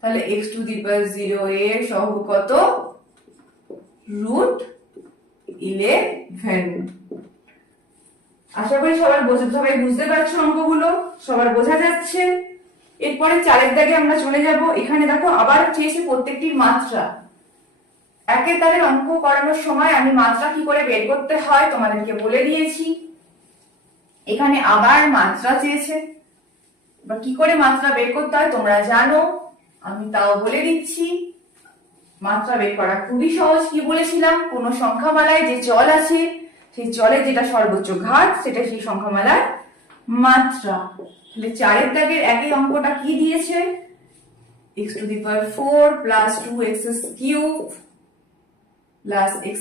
তাহলে x⁻0 এর সহগ কত? √11। আশা করি সবাই বুঝতে পারছো অঙ্কগুলো, সবার বোঝা যাচ্ছে। এরপরে 4 এর দাগে আমরা চলে যাব। এখানে দেখো আবার চেয়েছে প্রত্যেকটির মাত্রা। একের দাগের অঙ্ক করানোর সময় আমি মাত্রা কি করে বের করতে হয় তোমাদেরকে বলে দিয়েছি। এখানে আবার মাত্রা চেয়েছে, বা কি করে মাত্রা বের করতে হয় তোমরা জানো, আমি তাও বলে দিচ্ছি। মাত্রা বের করা খুবই সহজ। কি বলেছিলাম? কোন সংখ্যামালায় যে চল আছে, সেই চলের যেটা সর্বোচ্চ ঘাত, সেটা সেই সংখ্যামালার মাত্রা। তাহলে 4 এর দাগের একই অঙ্কটা কি দিয়েছে? x⁴ plus 2x³ plus x²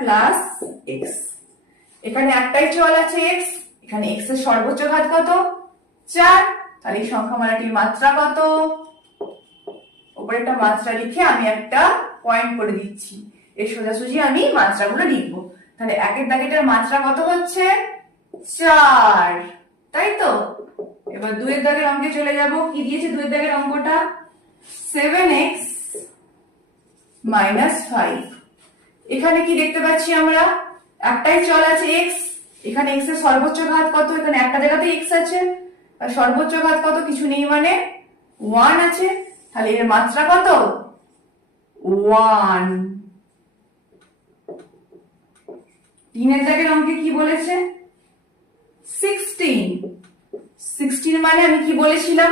plus x। এখানে একটাই চল আছে x, এখানে x এর সর্বোচ্চ ঘাত কত? 4। তাহলে এই সংখ্যামালাটির মাত্রা কত? উপরে একটা মাত্রা লিখে আমি একটা পয়েন্ট করে দিচ্ছি, এর সোজাসুজি আমি মাত্রাগুলো লিখবো। তাহলে একের দাগেটার মাত্রা কত হচ্ছে? 4, তাই তো? এবার 2 এর দাগের অঙ্কে চলে যাব। কি দিয়েছে 2 এর দাগের অঙ্কটা? 7x - 5। এখানে কি দেখতে পাচ্ছি আমরা? একটাই চল আছে x, এখানে x এর সর্বোচ্চ ঘাত কত? এখানে একটা জায়গাতে x আছে, আর সর্বোচ্চ ঘাত কত? কিছু নেই, মানে 1 আছে। তাহলে এর মাত্রা কত? 1। 3 এর দাগের অঙ্কে কি বলেছে? 16। 16 মানে আমি কি বলেছিলাম?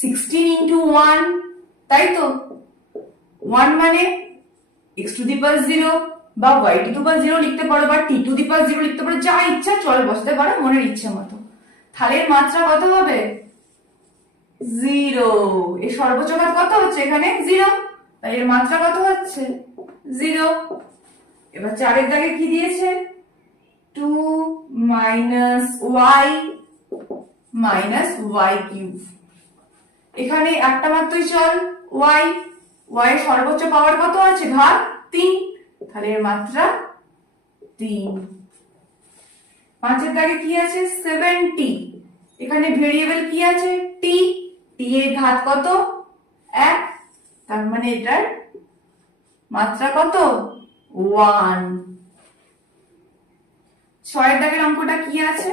16 × 1, তাই তো? 1 মানে এক্স টু দি পাওয়ার 0 বা ওয়াই টু দি পাওয়ার 0 লিখতে পারো বা টি টু দি পাওয়ার 0 লিখতে পারো, যা ইচ্ছা চল বসাতে পারো মনের ইচ্ছে মতো। তাহলে এর মাত্রা কত হবে? 0। এর সর্বোচ্চ ঘাত কত হচ্ছে? এখানে 0, তাই এর মাত্রা কত হচ্ছে? 0। এবার 4 দাগে কি দিয়েছে? 2 মাইনাস ওয়াই কিউব। এখানে একটা মাত্রই চল ওয়াই, ওয়াই এর সর্বোচ্চ পাওয়ার কত আছে? ঘাত 3, তাহলে এর মাত্রা 3। 5 দাগে কি আছে? 7t। এখানে ভেরিয়েবল কি আছে? টি, টি এর ঘাত কত? 1, তার মানে এটার মাত্রা কত? 1। 6 দাগের অঙ্কটা কি আছে?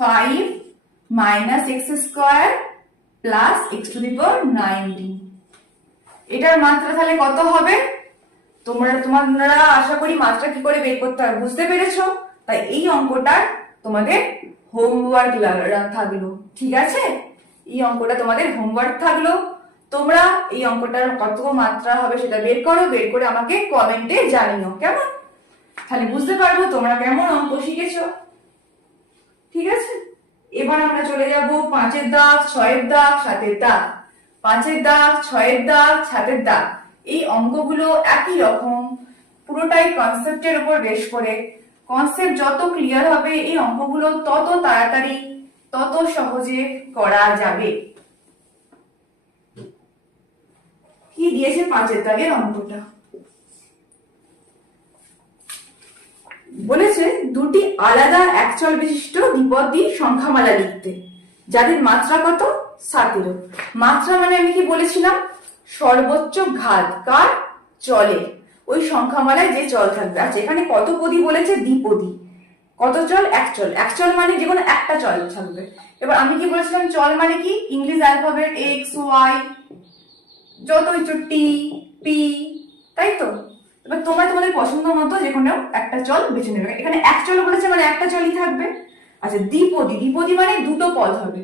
5 minus x square plus x to the power 19। এটার মাত্রা তাহলে কত হবে? তোমরা আশা করি মাত্রা কি করে বের করতে হবে বুঝতে পেরেছো। তাই এই অঙ্কটার তোমাদের হোমওয়ার্ক থাকলো, ঠিক আছে? এই অঙ্কটা তোমাদের হোমওয়ার্ক থাকলো। তোমরা এই অঙ্কটার কত মাত্রা হবে সেটা বের করো, বের করে আমাকে কমেন্টে জানিও, কেমন? তাহলে বুঝতে পারবো তোমরা কেমন অঙ্ক শিখেছো, ঠিক আছে? এবার আমরা চলে যাব 5 দাগ, 6 দাগ, 7 দাগ। 5 দাগ, 6 দাগ, 7 দাগ এই অঙ্কগুলো একই রকম, পুরোটাই কনসেপ্টের উপর বেশ করে। কনসেপ্ট যত ক্লিয়ার হবে এই অঙ্কগুলো তত তাড়াতাড়ি, তত সহজে করা যাবে। কি দিয়েছে 5 দাগের অঙ্কটা? বলেছে দুটি আলাদা একচল বিশিষ্ট দ্বিপদী সংখ্যামালা লিখতে, যাদের মাত্রা কত? 17। মাত্রা মানে আমি কি বলেছিলাম? সর্বোচ্চ ঘাত কার? চলে, ওই সংখ্যামালায় যে চল থাকবে। আচ্ছা, এখানে কত পদী বলেছে? দ্বিপদী। কত চল? একচল। একচল মানে যে কোনো একটা চল থাকবে। এবার আমি কি বলেছিলাম? চল মানে কি? ইংলিশ অ্যালফাবেট এক্স ওয়াই যত ইচ্ছো টি পি, তাই তো? এবার তোমরা তোমাদের পছন্দ মতো যে কোনো একটা চল বেছে নেবে। এখানে এক চল বলেছে মানে একটা চলই থাকবে। আচ্ছা, দ্বিপদী, দ্বিপদী মানে দুটো পদ হবে,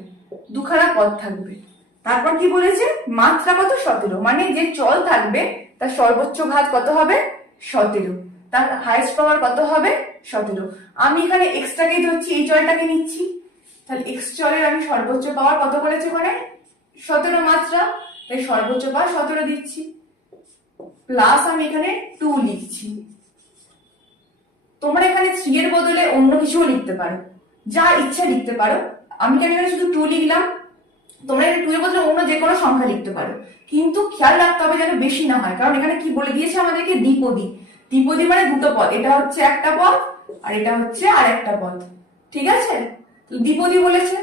দুখানা পদ থাকবে। তারপর কি বলেছে? মাত্রা কত? 17, মানে যে চল থাকবে তার সর্বোচ্চ ঘাত কত হবে? 17, তার হাইয়েস্ট পাওয়ার কত হবে? 17। আমি এখানে এক্সটাকেই ধরছি, এই চলটাকে নিচ্ছি, তাহলে এক্স চলের আমি সর্বোচ্চ পাওয়ার কত বলেছে? ওখানে 17 মাত্রা, তাই সর্বোচ্চ পাওয়ার 17 দিচ্ছি, প্লাস আমি এখানে 2 লিখছি। তোমরা এখানে 3 এর বদলে অন্য কিছুও লিখতে পারো, যা ইচ্ছা লিখতে পারো। আমি এখানে শুধু 2 লিখলাম, তোমরা এখানে 2 এর বদলে অন্য যে কোনো সংখ্যা লিখতে পারো, কিন্তু খেয়াল রাখতে হবে যেন বেশি না হয়, কারণ এখানে কি বলে দিয়েছে আমাদেরকে? দ্বিপদী। দ্বিপদী মানে দুটো পদ, এটা হচ্ছে একটা পদ আর এটা হচ্ছে আর একটা পদ, ঠিক আছে? দ্বিপদী বলেছে,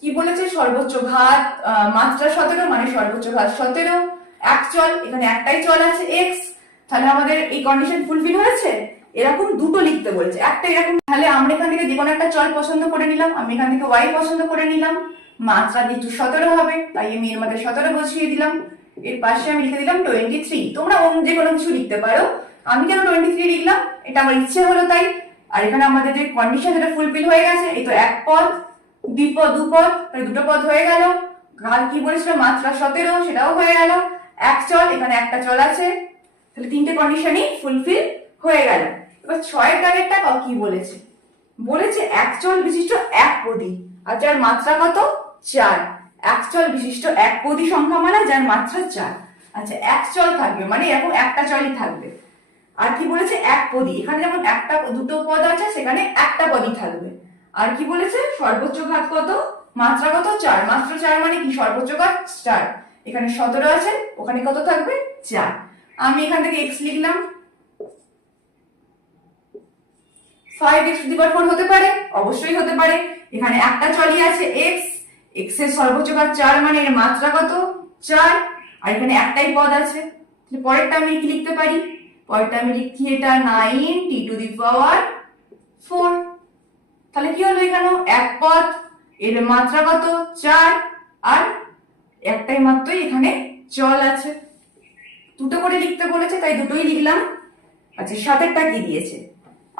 কি বলেছে? সর্বোচ্চ ঘাত মাত্রা 17, মানে সর্বোচ্চ ঘাত 17। এক চল, এখানে একটাই চল আছে এক্স, তাহলে আমাদের এই কন্ডিশন ফুলফিল হয়েছে। এরকম দুটো লিখতে বলেছে, একটা এরকম। তাহলে আমরা এখান থেকে যে কোনো একটা চল পছন্দ করে নিলাম, আমি এখান থেকে ওয়াই পছন্দ করে নিলাম। মাত্রা যেহেতু 17 হবে তাই আমি এর মধ্যে 17 বসিয়ে দিলাম, এর পাশে আমি লিখে দিলাম 23। তোমরা অন্য যে কোনো কিছু লিখতে পারো, আমি কেন 23 লিখলাম? এটা আমার ইচ্ছে হলো তাই। আর এখানে আমাদের যে কন্ডিশন সেটা ফুলফিল হয়ে গেছে। এই তো এক পদ, দ্বিপদ, দুপদ, তাই দুটো পদ হয়ে গেল। ঘাত কি বলেছিল? মাত্রা 17, সেটাও হয়ে গেল। এক চল, এখানে একটা চল আছে, তাহলে তিনটে কন্ডিশনই ফুলফিল হয়ে গেল। এবার 6 দাগেরটা কি বলেছে? বলেছে এক চল বিশিষ্ট এক পদী, আর যার মাত্রা কত? 4। এক চল বিশিষ্ট এক পদী সংখ্যামালা যার মাত্রা 4। আচ্ছা, এক চল থাকবে মানে এরকম একটা চলই থাকবে। আর কি বলেছে? এক পদী, এখানে যেমন একটা দুটো পদ আছে সেখানে একটা পদই থাকবে। আর কি বলেছে? সর্বোচ্চ ঘাত কত? মাত্রা কত? 4। মাত্রা 4 মানে কি? সর্বোচ্চ ঘাত 4। এখানে 17 আছে, ওখানে কত থাকবে? 4। আমি এখান থেকে x লিখলাম। 5x টু দি পাওয়ার 4 হতে পারে, অবশ্যই হতে পারে। এখানে একটা চলই আছে x, x এর সর্বোচ্চ ঘাত 4 মানে এর মাত্রা কত? 4। আর এখানে একটাই পদ আছে, তাহলে পরেরটা আমি কি লিখতে পারি? পরেরটা আমি লিখছি এটা 9t টু দি পাওয়ার 4। তাহলে কি হলো? এখানে এক পদ, এর মাত্রা কত? 4, আর একটাই মাত্রই এখানে চল আছে। দুটো করে লিখতে বলেছে তাই দুটোই লিখলাম। আচ্ছা, 7এরটা কি দিয়েছে?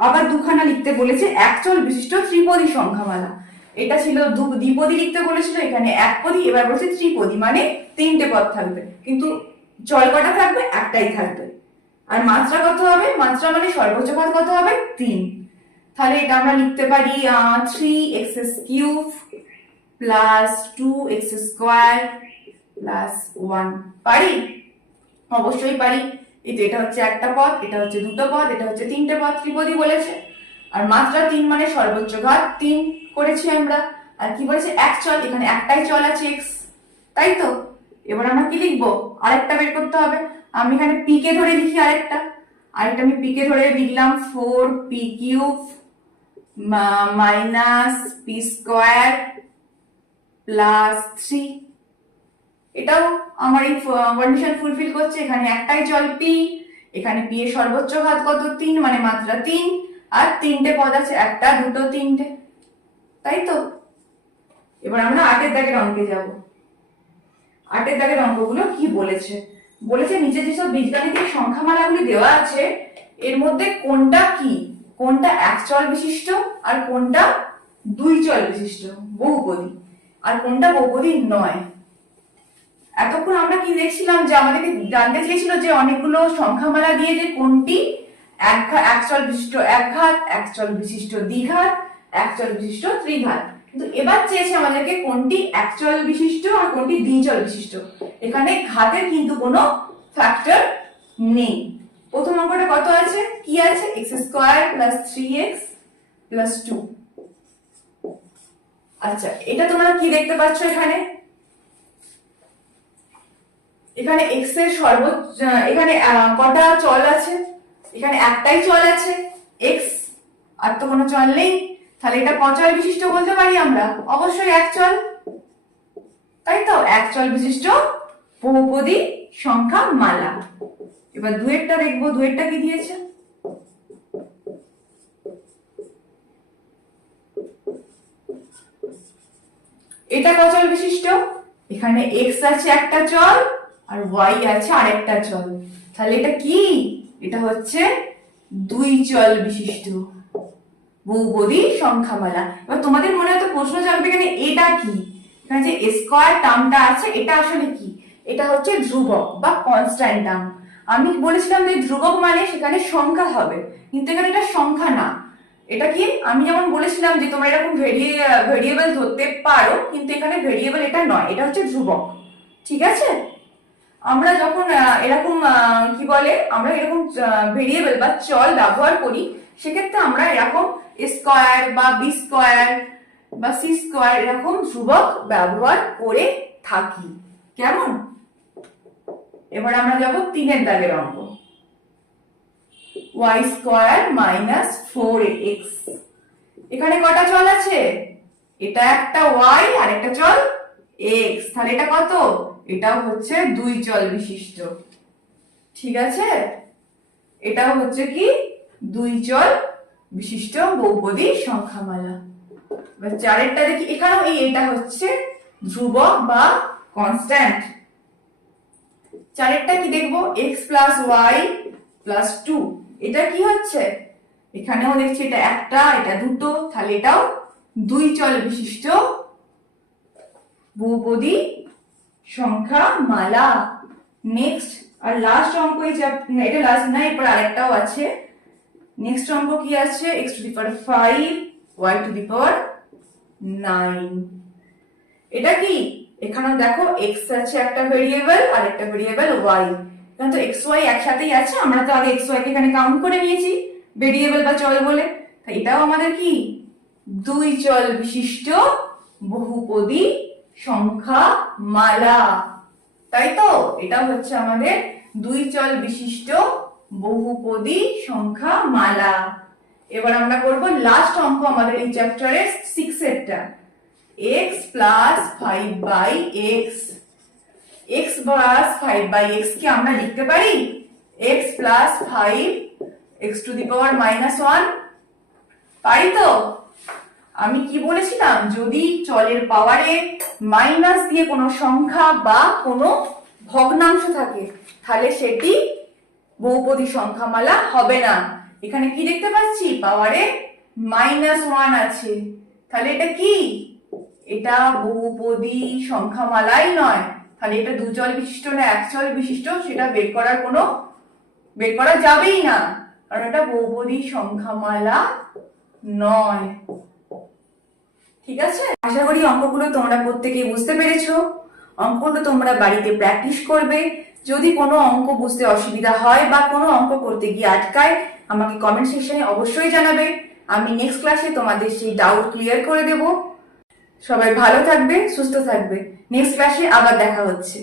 আবার দুখানা লিখতে বলেছে এক চল বিশিষ্ট ত্রিপদী সংখ্যামালা। এটা ছিল দ্বিপদী লিখতে বলেছিল, এখানে এক পদী। এবার বলছে ত্রিপদী মানে তিনটে পদ থাকবে, কিন্তু চল কটা থাকবে? একটাই থাকবে। আর মাত্রা কত হবে? মাত্রা মানে সর্বোচ্চ ঘাত কত হবে? 3। তাহলে এটা আমরা লিখতে পারি 3x cube plus 2x square plus 1। পারি? অবশ্যই পারি। এই তো, এটা হচ্ছে একটা পদ, এটা হচ্ছে দুটো পদ, এটা হচ্ছে তিনটে পদ, ত্রিপদী বলেছে। আর মাত্রা 3 মানে সর্বোচ্চ ঘাত 3 করেছি আমরা। আর কি বলেছে? এক চল, এখানে একটাই চল আছে x, তাই তো? এবার আমরা কি লিখবো? আরেকটা বের করতে হবে। আমি এখানে p কে ধরে লিখি আরেকটা আমি p কে ধরে লিখলাম 4p cube minus p square plus 3। এটাও আমার এই কন্ডিশন ফুলফিল করছে। এখানে একটাই চল p, এখানে p এর সর্বোচ্চ ঘাত কত? 3 মানে মাত্রা 3, আর তিনটে পদ আছে, একটা দুটো তিনটে, তাই তো? এবার আমরা 8 দাগের অঙ্কে যাব। 8 দাগের অঙ্কগুলো কি বলেছে? বলেছে নিচে যেসব বীজগাণিতিক সংখ্যামালাগুলি দেওয়া আছে এর মধ্যে কোনটা কি, কোনটা এক চল বিশিষ্ট আর কোনটা দুই চল বিশিষ্ট বহুপদী, আর কোনটা বহুপদী নয়। এতক্ষণ আমরা কি দেখছিলাম? যে আমাদেরকে জানতে চেয়েছিল যে অনেকগুলো সংখ্যামালা দিয়ে যে কোনটি এক চল বিশিষ্ট একঘাত, এক চল বিশিষ্ট দ্বিঘাত, এক চল বিশিষ্ট ত্রিঘাত। কিন্তু এবার চেয়েছে আমাদেরকে কোনটি এক চল বিশিষ্ট আর কোনটি দ্বিচল বিশিষ্ট। এখানে ঘাতের কিন্তু কোনো ফ্যাক্টর নেই। প্রথম অঙ্কটা কত আছে? কি আছে? x square plus 3x plus 2। আচ্ছা, এটা তোমরা কি দেখতে পাচ্ছ? এখানে এখানে x এর সর্বোচ্চ, এখানে কটা চল আছে? এখানে একটাই চল আছে x, আর তো কোনো চল নেই। তাহলে এটা কচল বিশিষ্ট বলতে পারি আমরা? অবশ্যই এক চল, তাই তো? এক চল বিশিষ্ট বহুপদী সংখ্যা মালা। এবার দুয়েরটা দেখবো। দুয়েরটা কি দিয়েছে? এটা কচল বিশিষ্ট। এখানে x আছে একটা চল আর y আছে আরেকটা চল। তাহলে এটা কি? এটা হচ্ছে দুই চল বিশিষ্ট বহুপদী সংখ্যামালা। এবার তোমাদের মনে হয়তো প্রশ্ন জাগবে, এখানে এটা কি? এখানে যে স্কয়ার টার্মটা আছে এটা আসলে কি? এটা হচ্ছে ধ্রুবক বা কনস্ট্যান্ট টার্ম। আমি বলেছিলাম যে ধ্রুবক মানে সেখানে সংখ্যা হবে, কিন্তু এখানে এটা সংখ্যা না। এটা কি? আমি যেমন বলেছিলাম যে তোমরা এরকম ভেরিয়েবল ধরতে পারো, কিন্তু এখানে ভেরিয়েবল এটা নয়, এটা হচ্ছে ধ্রুবক। ঠিক আছে? আমরা যখন এরকম কি বলে, আমরা এরকম ভেরিয়েবল বা চল ব্যবহার করি, সেক্ষেত্রে আমরা এরকম স্কয়ার বা বি স্কয়ার বা সি স্কয়ার এরকম ধ্রুবক ব্যবহার করে থাকি। কেমন? এবার আমরা যাব 3 দাগের অঙ্ক। y square minus 4x। এখানে কটা চল আছে? এটা একটা y আর একটা চল x। তাহলে এটা কত? এটাও হচ্ছে দুই চল বিশিষ্ট। ঠিক আছে? এটাও হচ্ছে কি? দুই চল বিশিষ্ট বহুপদী সংখ্যামালা। এবার 4 দেখি। এখানেও এটা হচ্ছে ধ্রুবক বা কনস্ট্যান্ট। 4 কি দেখবো? x plus y plus 2। এটা কি হচ্ছে? এখানেও দেখছি এটা একটা, এটা দুটো, তাহলে এটাও দুই চল বিশিষ্ট বহুপদী সংখ্যা মালা। নেক্সট আর লাস্ট অঙ্ক, এটা লাস্ট না, এরপর আরেকটাও আছে। নেক্সট অঙ্ক কি আছে? x to the power 5 y to the power 9। এটা কি? এখানে দেখো x আছে একটা ভেরিয়েবল আর একটা ভেরিয়েবল y। এখানে তো x y একসাথেই আছে, আমরা তো আগে x y কে এখানে কাউন্ট করে নিয়েছি ভেরিয়েবল বা চল বলে। তাই এটাও আমাদের কি? দুই চল বিশিষ্ট বহুপদী সংখ্যা মালা, তাই তো? এটা হচ্ছে আমাদের দুই চল বিশিষ্ট বহুপদী সংখ্যা মালা। এবার আমরা করব লাস্ট অঙ্ক আমাদের এই চ্যাপ্টারের 6 এরটা। x plus 5/x। x plus 5/x কি আমরা লিখতে পারি x plus 5 x to the power -1? পারি তো? আমি কি বলেছিলাম? যদি চলের পাওয়ারে মাইনাস দিয়ে কোনো সংখ্যা বা কোনো ভগ্নাংশ থাকে তাহলে সেটি বহুপদী সংখ্যামালা হবে না। এখানে কি দেখতে পাচ্ছি? পাওয়ারে -1 আছে, তাহলে এটা কি? এটা বহুপদী সংখ্যামালাই নয়। তাহলে এটা দুচল বিশিষ্ট না এক চল বিশিষ্ট সেটা বের করার কোনো বের করা যাবেই না, কারণ এটা বহুপদী সংখ্যামালা নয়। ঠিক আছে, আশা করি অঙ্কগুলো তোমরা প্রত্যেকেই বুঝতে পেরেছো। অঙ্কগুলো তোমরা বাড়িতে প্র্যাকটিস করবে। যদি কোনো অঙ্ক বুঝতে অসুবিধা হয় বা কোনো অঙ্ক করতে গিয়ে আটকায়, আমাকে কমেন্ট সেকশনে অবশ্যই জানাবে। আমি নেক্সট ক্লাসে তোমাদের সেই ডাউট ক্লিয়ার করে দেব। সবাই ভালো থাকবে, সুস্থ থাকবে। নেক্সট ক্লাসে আবার দেখা হচ্ছে।